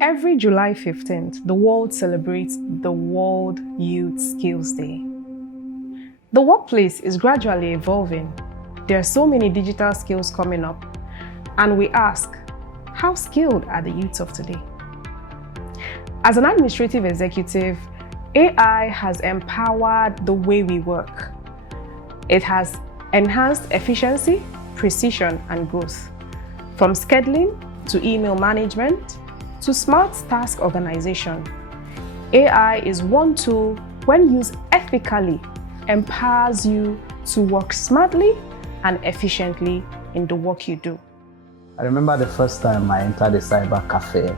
Every July 15th, the world celebrates the World Youth Skills Day. The workplace is gradually evolving. There are so many digital skills coming up, and we ask, how skilled are the youths of today? As an administrative executive, AI has empowered the way we work. It has enhanced efficiency, precision, and growth. From scheduling to email management to smart task organization, AI is one tool, when used ethically, empowers you to work smartly and efficiently in the work you do. I remember the first time I entered a cyber cafe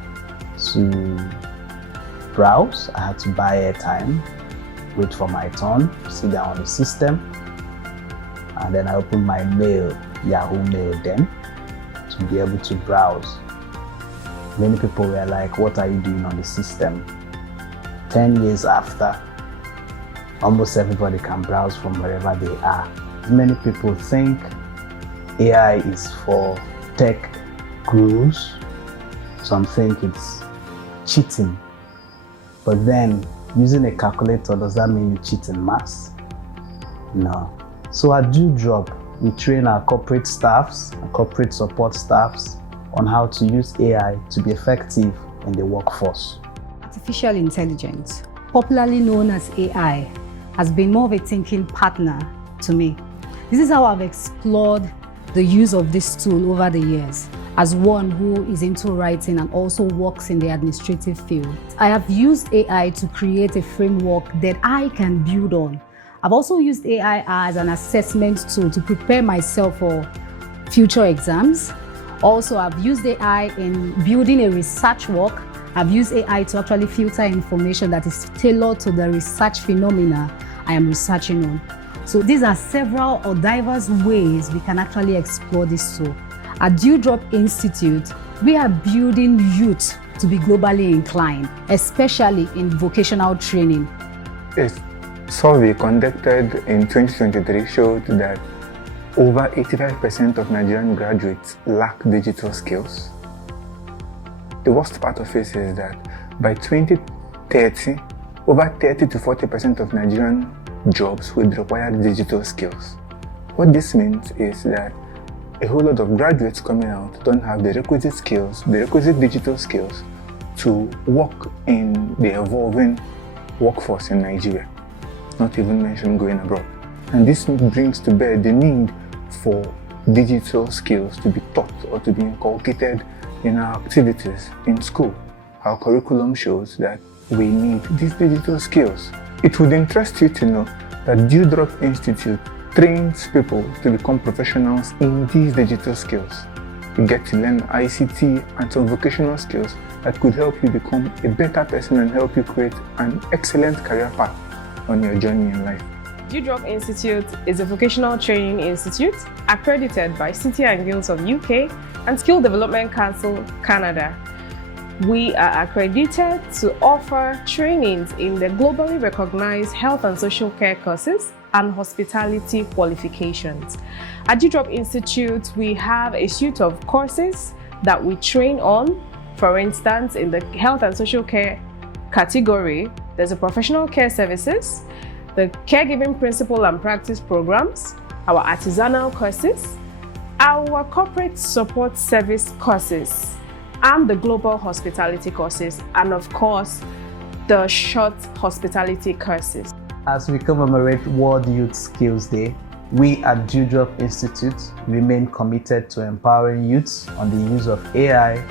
to browse. I had to buy airtime, wait for my turn, sit down on the system, and then I opened my mail, Yahoo Mail then, to be able to browse. Many people were like, what are you doing on the system? 10 years after, almost everybody can browse from wherever they are. Many people think AI is for tech gurus. Some think it's cheating. But then, using a calculator, does that mean you cheat in maths? No. So at Dewdrop, we train our corporate staffs and corporate support staffs on how to use AI to be effective in the workforce. Artificial intelligence, popularly known as AI, has been more of a thinking partner to me. This is how I've explored the use of this tool over the years, as one who is into writing and also works in the administrative field. I have used AI to create a framework that I can build on. I've also used AI as an assessment tool to prepare myself for future exams. Also, I've used AI in building a research work. I've used AI to actually filter information that is tailored to the research phenomena I am researching on. So these are several or diverse ways we can actually explore this tool. At Dewdrop Institute, we are building youth to be globally inclined, especially in vocational training. A survey conducted in 2023 showed that over 85% of Nigerian graduates lack digital skills. The worst part of it is that by 2030, over 30 to 40% of Nigerian jobs will require digital skills. What this means is that a whole lot of graduates coming out don't have the requisite skills, the requisite digital skills to work in the evolving workforce in Nigeria, not even mention going abroad. And this brings to bear the need for digital skills to be taught or to be inculcated in our activities in school. Our curriculum shows that we need these digital skills. It would interest you to know that Dewdrop Institute trains people to become professionals in these digital skills. You get to learn ICT and some vocational skills that could help you become a better person and help you create an excellent career path on your journey in life. Dewdrop Institute is a vocational training institute accredited by City and Guilds of UK and Skill Development Council, Canada. We are accredited to offer trainings in the globally recognized health and social care courses and hospitality qualifications. At Dewdrop Institute, we have a suite of courses that we train on. For instance, in the health and social care category, there's a professional care services, the caregiving principle and practice programs, our artisanal courses, our corporate support service courses, and the global hospitality courses, and of course, the short hospitality courses. As we commemorate World Youth Skills Day, we at Dewdrop Institute remain committed to empowering youths on the use of AI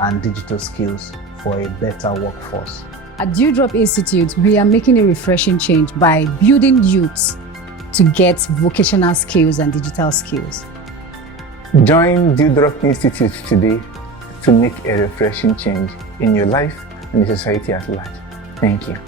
and digital skills for a better workforce. At Dewdrop Institute, we are making a refreshing change by building youths to get vocational skills and digital skills. Join Dewdrop Institute today to make a refreshing change in your life and the society at large. Thank you.